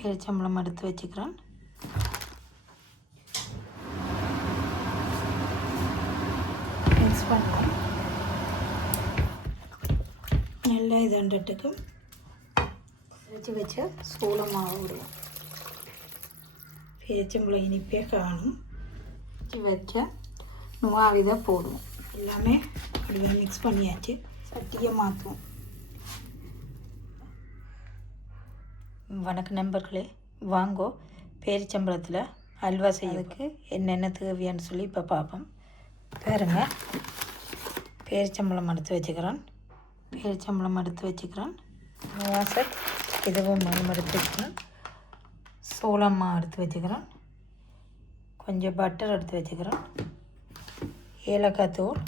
பேரிச்சம்பழம் எடுத்து வச்சுக்கிறேன். மிக்ஸ் பண்ணுறேன். நல்லா இது அண்டட்டுக்கு வச்ச சோள மாவு விடுவோம். பேரிச்சம்பழம் இனிப்பே காணும். வச்ச நுவாவிதை போடுவோம். எல்லாமே அப்படியே மிக்ஸ் பண்ணியாச்சு. சட்டியை மாற்றுவோம். வணக்கம் நண்பர்களே, வாங்கோ பேரிச்சம்பழத்தில் அல்வா செய்யறதுக்கு என்னென்ன தேவையான்னு சொல்லி இப்போ பார்ப்போம். பாருங்க, பேரிச்சம்பழம் எடுத்து வச்சுக்கிறேன். வாசல் இதுவும் எடுத்து வச்சுக்கிறேன். சோளமா எடுத்து வச்சுக்கிறேன். கொஞ்சம் பட்டர் எடுத்து வச்சுக்கிறேன். ஏலக்காய் தூள்,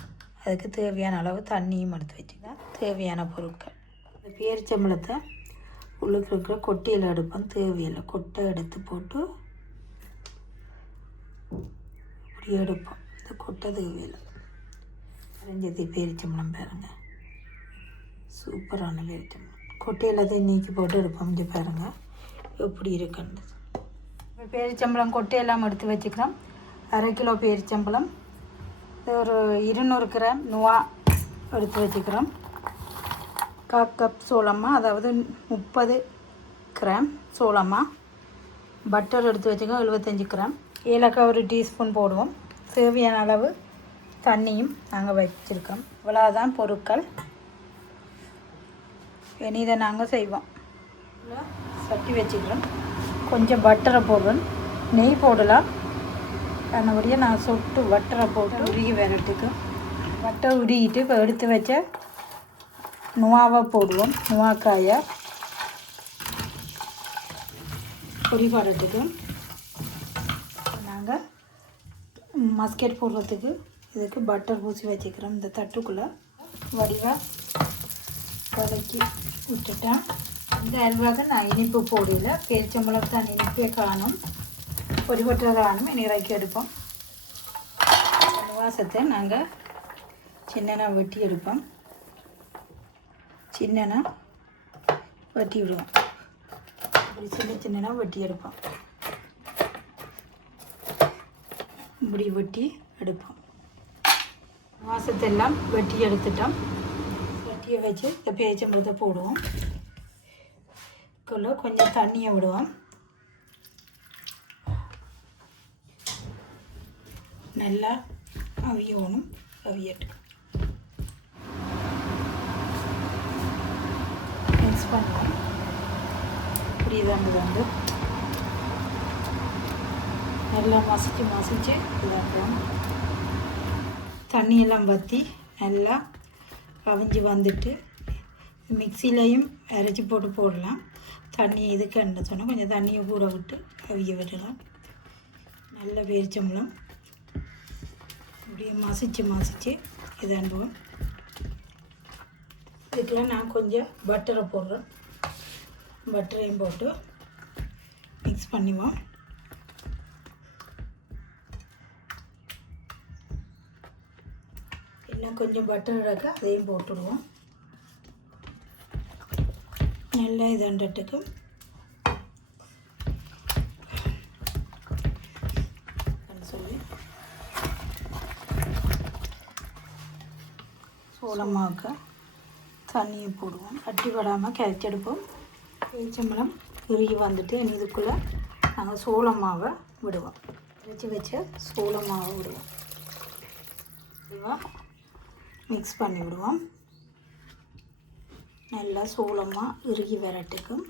அதுக்கு தேவையான அளவு தண்ணியும் எடுத்து வச்சுக்கிறேன். தேவையான பொருட்கள். இந்த பேரிச்சம்பழத்தை உள்ளுக்கு இருக்கிற கொட்டையில் எடுப்போம். தேவையில்லை, கொட்டை எடுத்து போட்டு இப்படி எடுப்போம். இந்த கொட்டை தேவையில்லை. அரைஞ்சது பேரிச்சம்பழம் பாருங்க, சூப்பரான பேரிச்சம்பழம். கொட்டை எல்லாத்தையும் நீக்கி போட்டு எடுப்போம். இங்கே பாருங்க எப்படி இருக்குன்னு. இப்போ பேரிச்சம்பழம் கொட்டையெல்லாம் எடுத்து வச்சுக்கிறோம். 1/2 கிலோ பேரிச்சம்பழம், ஒரு 200 கிராம் நுவா எடுத்து வச்சுக்கிறோம். 1/4 கப் சோளமா, அதாவது 30 கிராம் சோளமா. பட்டர் எடுத்து வச்சுக்கோம் 75 கிராம். ஏலக்காய் ஒரு டீஸ்பூன் போடுவோம். தேவையான அளவு தண்ணியும் நாங்கள் வச்சுருக்கோம். இவ்வளோதான் பொருட்கள். இனி இதை நாங்கள் செய்வோம். சட்டி வச்சுக்கிறோம். கொஞ்சம் பட்டரை போடுவேன். நெய் போடலாம். அதனபடியே நான் சொட்டு பட்டரை போட்டு உருகி வரட்டுக்கு. பட்டை உருகிட்டு இப்போ எடுத்து வச்ச நுவாவை போடுவோம். நுவாக்காயை பொரி பாடுறதுக்கு நாங்கள் மஸ்கெட் போடுறதுக்கு இதுக்கு பட்டர் பூசி வச்சுக்கிறோம். இந்த தட்டுக்குள்ளே வடிவாக வதக்கி விட்டுட்டேன். இந்த அல்வாவுக்கு நான் இனிப்பு போடல. பேரிச்சம்பழம் தான் இனிப்பே காணும். பொரிபட்டை காணும். இறக்கி எடுப்போம். வாசத்தை நாங்கள் சின்னனா வெட்டி எடுப்போம். சின்னனா வெட்டி விடுவோம். இப்படி சின்னனா வெட்டி எடுப்போம். இப்படி வெட்டி எடுப்போம். வாசத்தெல்லாம் வெட்டி எடுத்துட்டோம். வெட்டியை வச்சு இந்த பேரிச்சம்பழத்தை போடுவோம். கொஞ்சம் தண்ணியை விடுவோம். நல்லா அவியணும். அவியட்டு மிக்ஸ் பண்ணுவோம். இப்படி வந்து நல்லா மசிச்சு இதாக்குவோம். தண்ணியெல்லாம் வற்றி நல்லா அவிஞ்சு வந்துட்டு மிக்சிலையும் அரைச்சி போட்டு போடலாம். தண்ணி இதுக்கு என்ன சொன்னால் கொஞ்சம் தண்ணியை கூட விட்டு அவிய விடலாம். நல்ல பேரிச்சம்பழம் இப்படியே மசிச்சு இதாண்டுவோம். இதுக்கெல்லாம் நான் கொஞ்சம் பட்டரை போடுறேன். பட்டரையும் போட்டு மிக்ஸ் பண்ணிவோம். இன்னும் கொஞ்சம் பட்டர் இறக்க அதையும் போட்டுடுவோம். நல்லா இதண்டட்டுக்கு சொல்லி சோளமாக்க தண்ணியை போடுவோம். கட்டி படாமல் கரைச்சி எடுப்போம். பேரிச்சம்பழம் உருகி வந்துட்டு இதுக்குள்ளே நாங்கள் சோள மாவை விடுவோம். வச்ச சோள மாவை விடுவோம். மிக்ஸ் பண்ணி விடுவோம். நல்லா சோளமாக இறுகி வரட்டுக்கும்.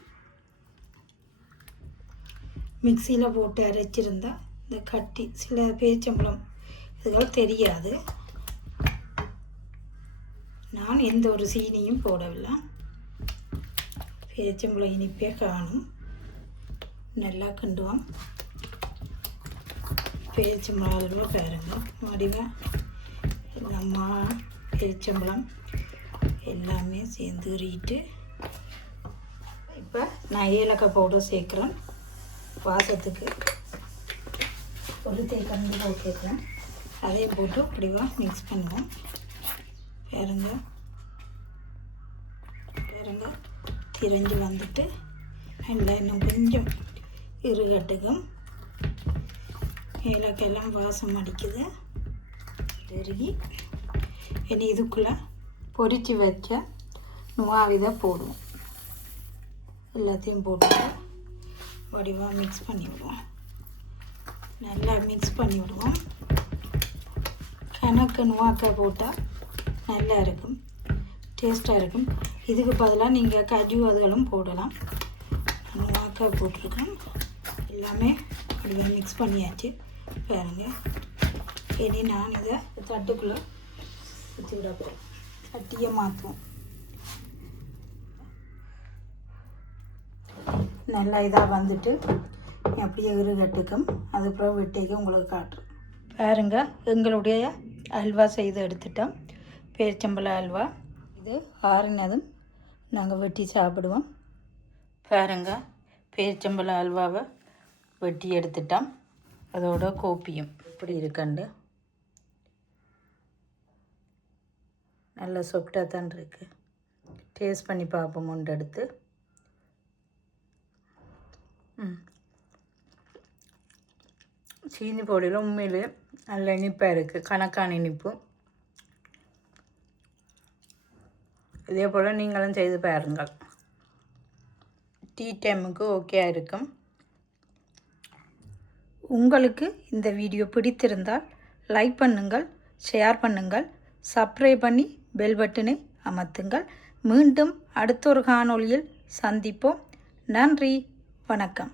மிக்சியில் போட்டு அரைச்சிருந்தால் இந்த கட்டி சில பேரிச்சம்பழம் இதுகள் தெரியாது. நான் எந்த ஒரு சீனியும் போடவில்லை. பேரிச்சம்பழம் இனிப்பே காணும். நல்லா கிண்டுவோம். பேரிச்சம்பழம் அல்வா பாருங்கள் வடிவாக நம்ம பேரிச்சம்பழம் எல்லாமே சேர்ந்து உருகிட்டு இப்போ நான் ஏலக்காய் பவுடர் சேர்க்குறேன். வாசத்துக்கு ஒரு தேக்கரண்டி போட்டுருக்கேன். அதையும் போட்டு அப்படிவா மிக்ஸ் பண்ணுவோம். பாருங்க திரைஞ்சி வந்துட்டு நல்லா இன்னும் கொஞ்சம் இருகட்டுக்கும். ஏலக்கெல்லாம் வாசம் அடிக்குது. பெருகி இனி இதுக்குள்ளே பொரித்து வச்ச நுவாவிதை போடுவோம். எல்லாத்தையும் போட்டு வடிவாக மிக்ஸ் பண்ணி விடுவோம். நல்லா மிக்ஸ் பண்ணி விடுவோம். கணக்கு நுவாக்காய் போட்டால் நல்லா இருக்கும், டேஸ்ட்டாக இருக்கும். இதுக்கு பதிலாக நீங்கள் கஜு அதுகளும் போடலாம். நுவாக்காய் போட்டிருக்கோம். எல்லாமே வடிவாக மிக்ஸ் பண்ணியாச்சு பாருங்கள். இனி நான் இதை தட்டுக்குள்ளே ஊற்றி விட போகிறேன். சட்டியை மாற்றுவோம். நல்லா இதாக வந்துட்டு அப்படியே இருகட்டுக்கும். அதுக்கப்புறம் வெட்டிக்கு உங்களுக்கு காட்டுறேன் பாருங்க. எங்களுடைய அல்வா செய்து எடுத்துட்டோம். பேரிச்சம்பழ அல்வா. இது ஆறினதும் நாங்கள் வெட்டி சாப்பிடுவோம். பாருங்க, பேரிச்சம்பழ அல்வாவை வெட்டி எடுத்துட்டோம். அதோட கோப்பியும் இப்படி இருக்கண்டு நல்ல சொப்டாக தான் இருக்குது. டேஸ்ட் பண்ணி பார்ப்போம். ஒன்று எடுத்து சீனி பொடியில் உண்மையிலே நல்ல இனிப்பாக இருக்குது, கணக்கான இனிப்பு. இதே போல் நீங்களும் செய்து பாருங்கள். டீ டைமுக்கு ஓகே இருக்கும். உங்களுக்கு இந்த வீடியோ பிடித்திருந்தால் லைக் பண்ணுங்கள், ஷேர் பண்ணுங்கள், சப்ஸ்கிரைப் பண்ணி பெல் பட்டனை அமர்த்துங்கள். மீண்டும் அடுத்த ஒரு காணொளியில் சந்திப்போம். நன்றி, வணக்கம்.